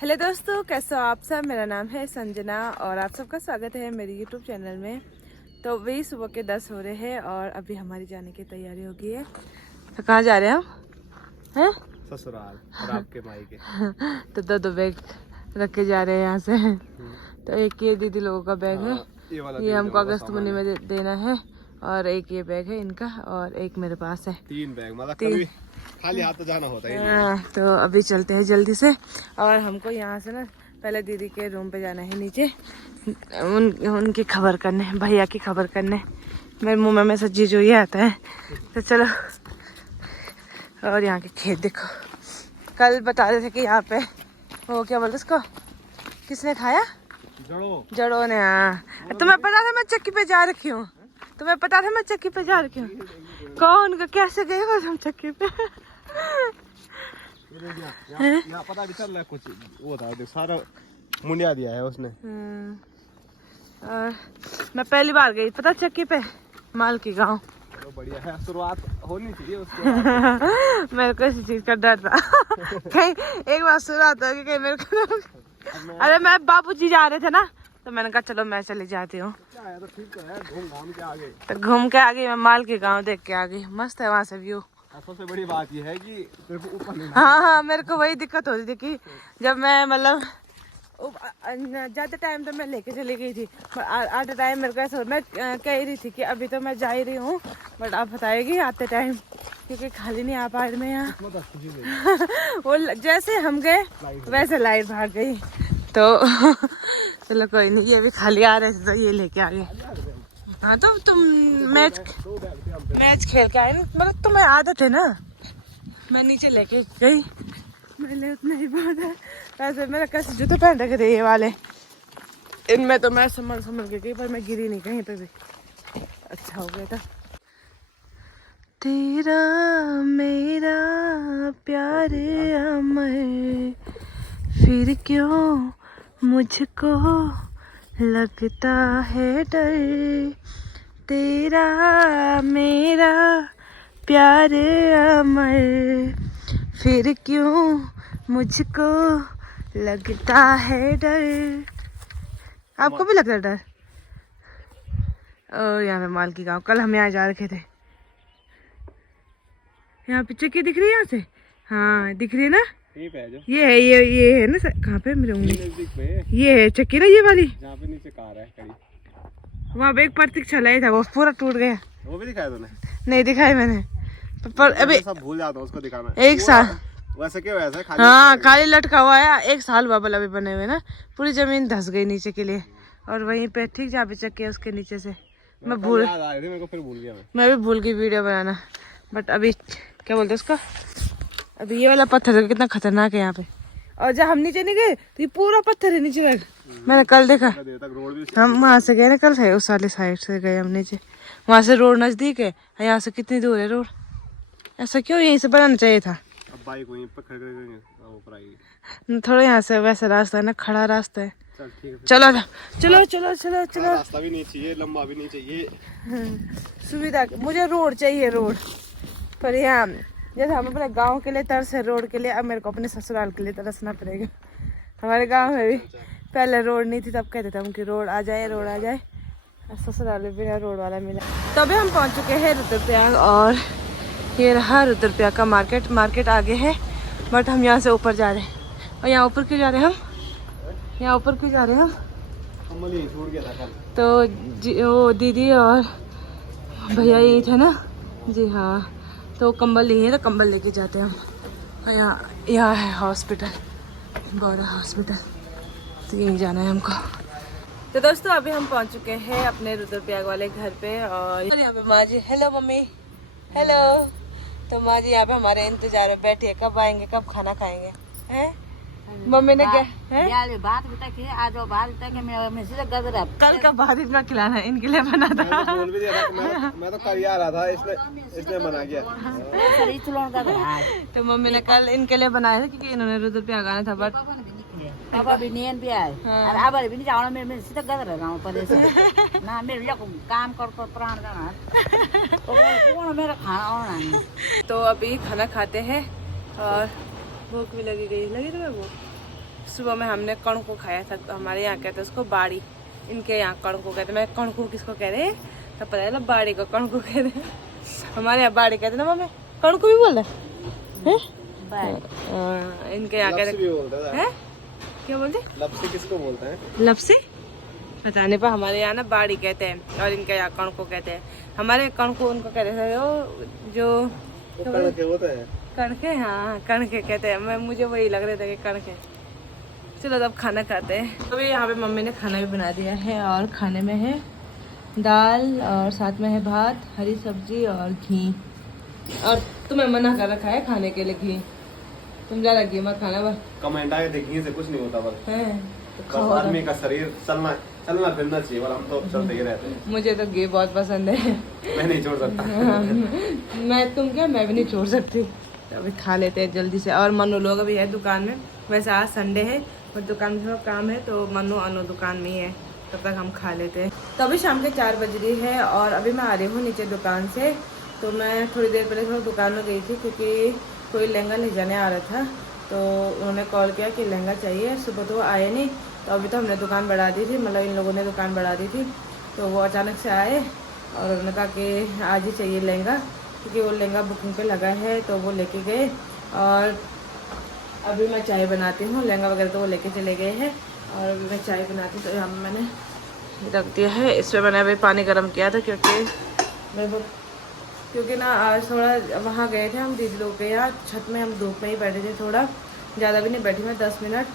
Hello दोस्तों, कैसे हो आप सब। मेरा नाम है संजना और आप सबका स्वागत है मेरी यूट्यूब चैनल में। तो वही सुबह के 10 हो रहे हैं और अभी हमारी जाने की तैयारी हो गई है। तो कहाँ जा रहे हैं हम? हैं? ससुराल और आपके मायके। तो दो बैग रख के जा रहे हैं यहाँ से। तो एक ये दीदी लोगों का बैग है, ये हमको अगस्त महीने में देना है, और एक ये बैग है इनका, और एक मेरे पास है। 3 बैग, मतलब कभी खाली हाथ तो जाना होता है। तो अभी चलते हैं जल्दी से। और हमको यहाँ से ना पहले दीदी के रूम पे जाना है नीचे, उनकी खबर करने, भैया की खबर करने। मेरे मुंह में हमेशा जी जो ये आता है। तो चलो। और यहाँ के खेत देखो, कल बता रहे थे कि यहाँ पे वो क्या बोलते उसको, किसने खाया? जड़ों ने। हाँ, तुम्हें पता था मैं चक्की पे जा रखी हूँ? तुम्हें पता था मैं चक्की पे जा रखी हूँ? कौन का कैसे गए हो तुम चक्की पे? यहाँ पता भी चल रहा है कुछ, वो था सारा मुंडिया दिया है उसने। और मैं पहली बार गई पता चक्की पे, माल की गाँव। तो बढ़िया है, शुरुआत होनी चाहिए उसके। मेरे को इसी चीज का डर था। कहीं एक बार शुरुआत होगी कहीं मेरे को। अरे मैं बाबूजी जा रहे थे ना, तो मैंने कहा चलो मैं चली जाती हूँ। तो ठीक है, घूम के आ गए। तो घूम के आ गई मैं, माल की गाँव देख के आ गई। मस्त है वहाँ से व्यू। सबसे बड़ी बात यह है कि तेरे को ऊपर नहीं। हाँ, मेरे को वही दिक्कत हो रही थी कि जब मैं मतलब जाते टाइम तो मैं लेके चली गई थी, पर आते टाइम मेरे को ऐसा मैं कह रही थी कि अभी तो मैं जा ही रही हूँ, बट आप बताएगी आते टाइम, क्योंकि खाली नहीं आ पा रही मैं यहाँ। वो जैसे हम गए वैसे लाइट भाग गई। तो चलो कोई नहीं, ये भी खाली आ रहे थे तो ये लेके आ गए। हाँ, तो तुम मैच खेल के आए ना, मतलब तुम्हें आदत है ना। मैं नीचे लेके गई, मेरे उतना ही बहुत है। वैसे मेरा कैसे जूते पहन रखे थे ये वाले, इनमें तो मैं संभल के गई, पर मैं गिरी नहीं कहीं पे भी। अच्छा हो गया था। तेरा मेरा प्यार अमर, फिर क्यों मुझको लगता है डर। तेरा मेरा प्यार अमर, फिर क्यों मुझको लगता है डर। आपको भी लगता है डर? ओ, यहाँ पे माल की गाँव। कल हम यहाँ जा रखे थे। यहाँ पे चक्की दिख रही है यहाँ से? हाँ दिख रही है ना। ये है, ये है ना। कहाँ पे मेरे उंगली? ये है चक्की ना, ये वाली जहाँ पे नीचे कार है खड़ी। वहाँ पे एक प्रतीक्षा था, वो पूरा टूट गया। वो भी दिखाया तूने? नहीं दिखाई मैंने, पर अभी सब भूल जाता हूँ उसको दिखाना। एक साल वैसे क्यों वैसे खाली? हाँ, खाली लटका हुआ है। 1 साल हुआ बल्ब अभी बने हुए ना, पूरी जमीन धस गई नीचे के लिए। और वहीं पे ठीक जहाँ पे चक्की है उसके नीचे से मैं भूल गया। मैं भी भूल गई वीडियो बनाना। बट अभी क्या बोलते उसका, अभी ये वाला पत्थर कितना खतरनाक है यहाँ पे। और जब हम नीचे नहीं गए तो ये पूरा पत्थर है नीचे तक। मैंने कल देखा, हम वहाँ से गए ना कल, है उस वाले साइड से गए हम नीचे। वहाँ से रोड नजदीक है, यहाँ से कितनी दूर है रोड? ऐसा क्यों, यहीं से बनाना चाहिए था। अब बाइक वहीं पर खड़े ऊपर आएगी। थोड़ा यहाँ से वैसे रास्ता है ना, खड़ा रास्ता है। चलो चलो चलो चलो चलो। रास्ता भी नहीं चाहिए, लंबा भी नहीं चाहिए, सुविधा। मुझे रोड चाहिए, रोड। पर यहाँ जैसे हम अपने गांव के लिए तरसे रोड के लिए, अब मेरे को अपने ससुराल के लिए तरसना पड़ेगा। हमारे गांव में भी पहले रोड नहीं थी, तब कहते थे हम कि रोड आ जाए, रोड आ जाए। ससुराल में बिना रोड वाला मिला। तो अभी हम पहुंच चुके हैं रुद्रप्रयाग, और ये रहा रुद्रप्रयाग का मार्केट आगे है, बट हम यहाँ से ऊपर जा रहे हैं। और यहाँ ऊपर क्यों जा रहे हैं हम? यहाँ ऊपर क्यों जा रहे हैं हम? तो वो दीदी और भैया यही थे ना जी। हाँ, तो कंबल नहीं है तो कंबल लेके जाते हैं हम। यहाँ है हॉस्पिटल, बड़ा हॉस्पिटल, तो यहीं जाना है हमको। तो दोस्तों अभी हम पहुंच चुके हैं अपने रुद्रप्रयाग वाले घर पे, और यहाँ पे माँ जी। Hello mummy, hello. तो माँ जी यहाँ पे हमारे इंतजार में बैठी है, कब आएंगे, कब खाना खाएंगे हैं? मम्मी ने क्या है? बात आज बात कल का भात इतना खिलाना है, इनके लिए बना था। मैं तो कल आ रहा था, इसने बना गया। तो मम्मी ने कल इनके लिए बनाया था, क्योंकि इन्होंने रुद्रप्रयाग आना था। बट अब भी नींद भी आए, अब भी नहीं जाना। मेरे सीधा गद रहा हूँ परेशान ना, मेरे काम कर प्राण जाना तो मेरा खाना आना। तो अभी खाना खाते हैं, और भूख भी लगी तुम्हें भूख? सुबह में हमने कणको खाया था, तो हमारे यहाँ कहते हैं उसको बाड़ी, इनके यहाँ कणको कहते हैं। मैं कणको किसको कह रहे हैं तो पता है ना, बाड़ी को कणको कहते हैं। हमारे यहाँ बाड़ी कहते हैं ना मम्मी, कणको भी बोल रहे हैं। इनके यहाँ कहते हैं, क्या बोलते, लपसी किसको बोलते हैं? लपसी पता नहीं, पर हमारे यहाँ ना बाड़ी कहते हैं और इनके यहाँ कणको कहते हैं। हमारे कणको उनको कहते हैं वो जो कणके होता है, कणके, हाँ कणके कहते हैं। मैं मुझे वही लग रहा था कि कणके। चलो अब खाना खाते हैं। अभी यहाँ पे मम्मी ने खाना भी बना दिया है और खाने में है दाल और साथ में है भात, हरी सब्जी और घी। और तुम्हें मना कर रखा है खाने के लिए घी, तुम ज्यादा घी मत खाना। बस कमेंट आए थे घी से कुछ नहीं होता, बस है बस आदमी का शरीर चलना फिरना चाहिए, और हम तो चलते ही रहते हैं। मुझे तो घी बहुत पसंद है। मैं नहीं छोड़ सकता। मैं भी नहीं छोड़ सकती। तो अभी खा लेते हैं जल्दी से। और मनु लोग अभी है दुकान में, वैसे आज संडे है और दुकान में थोड़ा काम है, तो मनु अनु दुकान में ही है, तब तक हम खा लेते हैं। तो अभी शाम के 4 बज रही है और अभी मैं आ रही हूँ नीचे दुकान से। तो मैं थोड़ी देर पहले थोड़ा दुकान में गई थी क्योंकि कोई लहंगा ले जाने आ रहा था, तो उन्होंने कॉल किया कि लहंगा चाहिए। सुबह तो वो आए नहीं, तो अभी तो हमने दुकान बढ़ा दी थी, मतलब इन लोगों ने दुकान बढ़ा दी थी। तो वो अचानक से आए और उन्होंने कहा कि आज ही चाहिए लहंगा, क्योंकि वो लहंगा बुकिंग पे लगा है। तो वो लेके गए और अभी मैं चाय बनाती हूँ। लहंगा वगैरह तो वो लेके चले गए हैं और अभी मैं चाय बनाती हूँ। तो यहाँ मैंने रख दिया है, इसमें मैंने अभी पानी गर्म किया था क्योंकि ना आज थोड़ा वहाँ गए थे हम दीदी लोग के यहाँ, छत में हम धूप में ही बैठे थे, थोड़ा ज़्यादा भी नहीं बैठी मैं, 10 मिनट।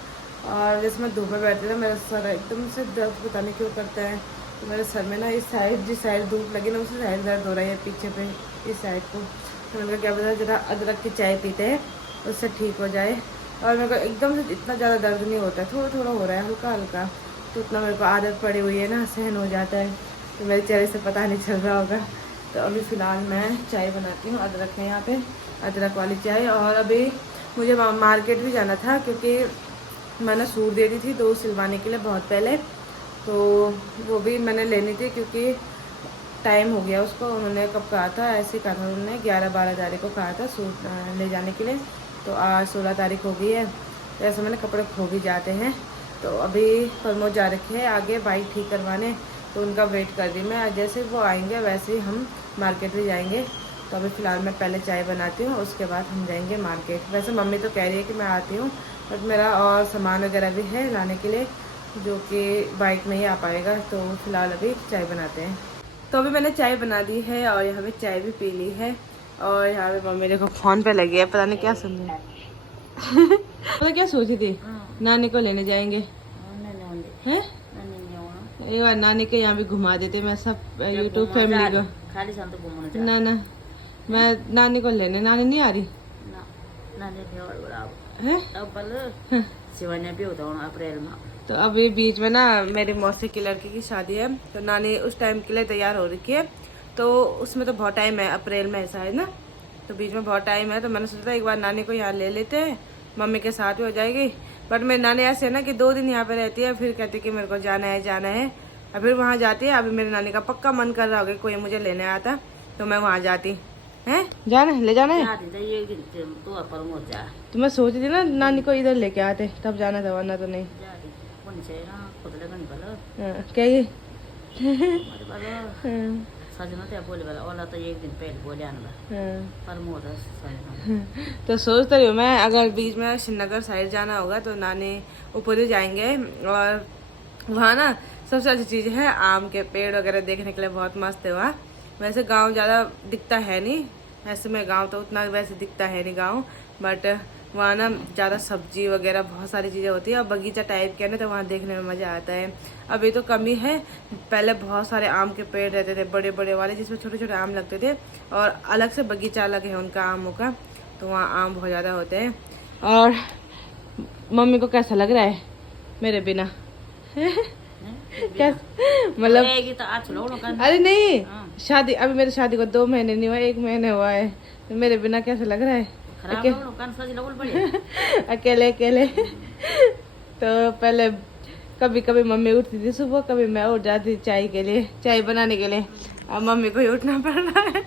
और जैसे मैं धूप में बैठती था, मेरा सर एकदम से दर्द पता नहीं क्यों करता है। तो मेरे सर में ना इस साइड, जिस साइड धूप लगी ना उसी साइड दर्द हो रहा है, पीछे पे इस साइड को। तो मैंने कहा क्या पता जरा अदरक की चाय पीते हैं उससे ठीक हो जाए। और मेरे को एकदम से इतना ज़्यादा दर्द नहीं होता है, थोड़ा थोड़ा हो रहा है, हल्का हल्का। तो उतना मेरे को आदत पड़ी हुई है ना, सहन हो जाता है। तो मेरे चेहरे से पता नहीं चल रहा होगा। तो अभी फ़िलहाल मैं चाय बनाती हूँ, अदरक है यहाँ पे, अदरक वाली चाय। और अभी मुझे मार्केट भी जाना था क्योंकि मैंने सूट दे दी थी 2 सिलवाने के लिए बहुत पहले, तो वो भी मैंने लेनी थी क्योंकि टाइम हो गया उसको। उन्होंने कब कहा था, ऐसे कहा था उन्होंने 11-12 तारीख को कहा था सूट ले जाने के लिए। तो आज 16 तारीख हो गई है, तो ऐसे मैंने कपड़े खो भी जाते हैं। तो अभी प्रमोद जा रखे हैं आगे बाइक ठीक करवाने, तो उनका वेट कर रही मैं। जैसे वो आएंगे वैसे ही हम मार्केट भी जाएंगे। तो अभी फ़िलहाल मैं पहले चाय बनाती हूँ, उसके बाद हम जाएंगे मार्केट। वैसे मम्मी तो कह रही है कि मैं आती हूँ, बट मेरा और सामान वगैरह भी है लाने के लिए, जो कि बाइक नहीं आ पाएगा। तो फ़िलहाल अभी चाय बनाते हैं। तो अभी मैंने चाय बना दी है और यहाँ पे चाय भी पी ली है। और यहाँ पे मम्मी देखो फ़ोन पे लगी है, पता नहीं क्या सुन रही है। पता क्या सोची थी, नानी को लेने जाएंगे हैं, एक बार नानी के यहाँ भी घुमा देते मैं सब यूट्यूब फैमिली को। ना ना मैं नानी को लेने, नानी नहीं आ रही अप्रैल में। तो अभी बीच में ना मेरी मौसी की लड़की की शादी है, तो नानी उस टाइम के लिए तैयार हो रखी है। तो उसमें तो बहुत टाइम है, अप्रैल में ऐसा है ना, तो बीच में बहुत टाइम है। तो मैंने सोचा एक बार नानी को यहाँ ले लेते हैं, मम्मी के साथ भी हो जाएगी। बट मेरी नानी ऐसे है ना कि 2 दिन यहाँ पे रहती है, फिर कहती है कि मेरे को जाना है और फिर वहाँ जाती है। अभी मेरी नानी का पक्का मन कर रहा होगा कोई मुझे लेने आता, तो मैं वहाँ जाती है। जाना है, ले जाना है। तो मैं सोच थी ना नानी को इधर लेके आते, तब जाना था, वरना तो नहीं। क्या ये तो सोच रही हूँ मैं, अगर बीच में श्रीनगर साइड जाना होगा तो नानी ऊपर ही जाएंगे। और वहाँ ना सबसे अच्छी चीज़ है आम के पेड़ वगैरह देखने के लिए, बहुत मस्त है वहाँ। वैसे गांव ज़्यादा दिखता है नहीं, ऐसे में गांव तो उतना वैसे दिखता है नहीं गांव, बट वहाँ ना ज़्यादा सब्जी वगैरह बहुत सारी चीज़ें होती है और बगीचा टाइप के ना, तो वहाँ देखने में मज़ा आता है। अभी तो कमी है, पहले बहुत सारे आम के पेड़ रहते थे बड़े बड़े वाले, जिसमें छोटे छोटे आम लगते थे, और अलग से बगीचा अलग है उनका आमों का, तो वहाँ आम बहुत ज़्यादा होते हैं। और मम्मी को कैसा लग रहा है मेरे बिना? क्या मतलब, अरे नहीं, शादी अभी मेरी शादी को 2 महीने नहीं हुआ, 1 महीने हुआ है, तो मेरे बिना कैसा लग रहा है? अकेले अकेले। तो पहले कभी कभी मम्मी उठती थी सुबह, कभी मैं उठ जाती चाय के लिए, चाय बनाने के लिए। अब मम्मी को ही उठना पड़ रहा है।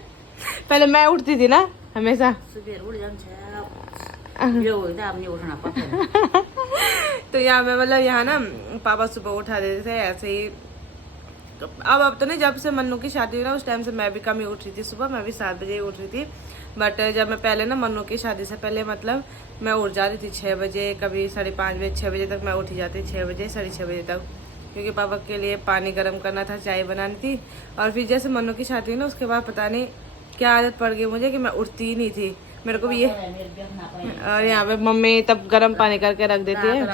पहले मैं उठती थी ना हमेशा। तो यहाँ पे मतलब यहाँ ना पापा सुबह उठा देते थे ऐसे ही। तो अब तो नहीं, जब से मन्नू की शादी हुई ना उस टाइम से मैं भी कम ही उठ रही थी सुबह, मैं भी 7 बजे ही उठ रही थी। बट जब मैं पहले ना मन्नू की शादी से पहले मतलब मैं उठ जाती थी 6 बजे, कभी 5:30 बजे, 6 बजे तक मैं उठ ही जाती थी, 6 बजे 6:30 बजे तक, क्योंकि पापा के लिए पानी गर्म करना था, चाय बनानी थी। और फिर जैसे मन्नू की शादी हुई ना उसके बाद पता नहीं क्या आदत पड़ गई मुझे कि मैं उठती ही नहीं थी, मेरे को भी ये। और यहाँ पे मम्मी तब गर्म पानी करके रख देती है।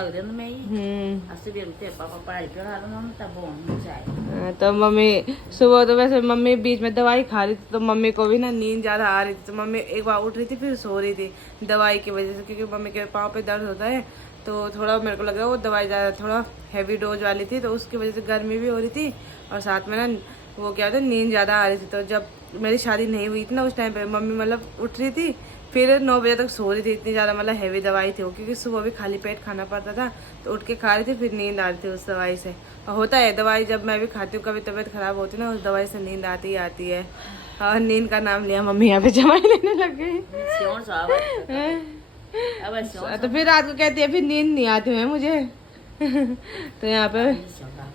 तो मम्मी सुबह तो वैसे मम्मी बीच में दवाई खा रही थी, तो मम्मी को भी ना नींद ज़्यादा आ रही थी, तो मम्मी एक बार उठ रही थी फिर सो रही थी दवाई की वजह से, क्योंकि मम्मी के पाँव पे दर्द होता है। तो थोड़ा मेरे को लग रहा है वो दवाई ज़्यादा थोड़ा हैवी डोज वाली थी, तो उसकी वजह से गर्मी भी हो रही थी और साथ में ना वो क्या होता है नींद ज़्यादा आ रही थी। तो जब मेरी शादी नहीं हुई थी ना उस टाइम पे मम्मी मतलब उठ रही थी, फिर 9 बजे तक सो रही थी, इतनी ज़्यादा मतलब हैवी दवाई थी वो, क्योंकि सुबह भी खाली पेट खाना पड़ता था, तो उठ के खा रही थी, फिर नींद आ रही थी उस दवाई से। और होता है दवाई जब मैं भी खाती हूँ, कभी तबीयत खराब होती है ना उस दवाई से नींद आती ही आती है। और नींद का नाम लिया मम्मी यहाँ पे जमाई लेने लग गई। तो फिर रात को कहती है फिर नींद नहीं आती है मुझे। तो यहाँ पे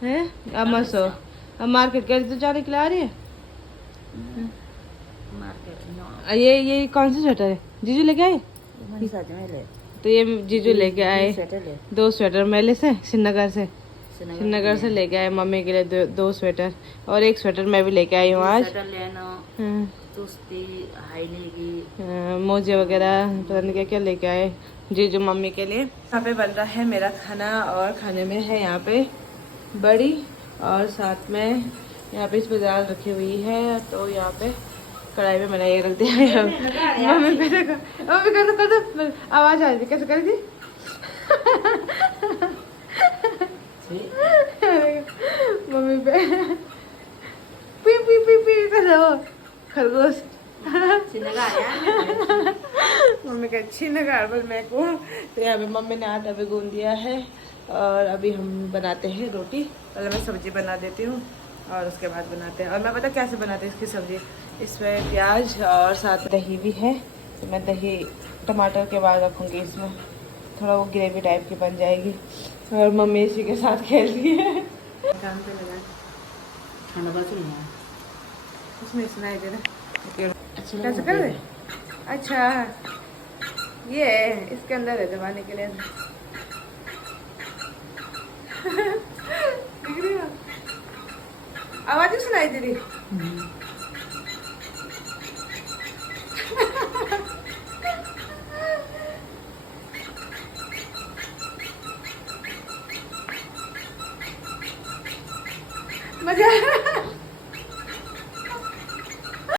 है अब मत सो, अब मार्केट कह रही तो जाने के लिए आ रही है। ये कौन सी स्वेटर है जीजू लेके आए? तो ये जीजू लेके आए 2 स्वेटर मेले से श्रीनगर से लेके आए मम्मी के लिए 2 स्वेटर, और 1 स्वेटर मैं भी लेके आई हूँ आज। मोजे वगैरह पता नहीं क्या क्या लेके आए जीजू मम्मी के लिए। यहाँ पे बन रहा है मेरा खाना, और खाने में है यहाँ पे बड़ी, और साथ में यहाँ पे इस पर दाल रखी हुई है। तो यहाँ पे कढ़ाई में मैंने ये रख दिया है। मम्मी पहले कर दो आवाज आ रही थी, कैसे कर दी? मम्मी पे पी पी पी पी कर दो खरगोश। मम्मी का अच्छी नगार पर मैं को। तो यहाँ पे मम्मी ने आटा भी गूंद दिया है, और अभी हम बनाते हैं रोटी। पहले मैं सब्जी बना देती हूँ और उसके बाद बनाते हैं। और मैं पता कैसे बनाते हैं इसकी सब्जी, इसमें प्याज और साथ दही भी है, तो मैं दही टमाटर के बाद रखूँगी इसमें, थोड़ा वो ग्रेवी टाइप की बन जाएगी। और मम्मी इसी के साथ खेल रही है। काम पे लगा खाना बच रही है उसमें सुनाई दे रहा। अच्छा कैसे कर रहे? अच्छा ये इसके अंदर है दबाने के लिए। दिख रही हो आवाज सुनाई दे रही। मजा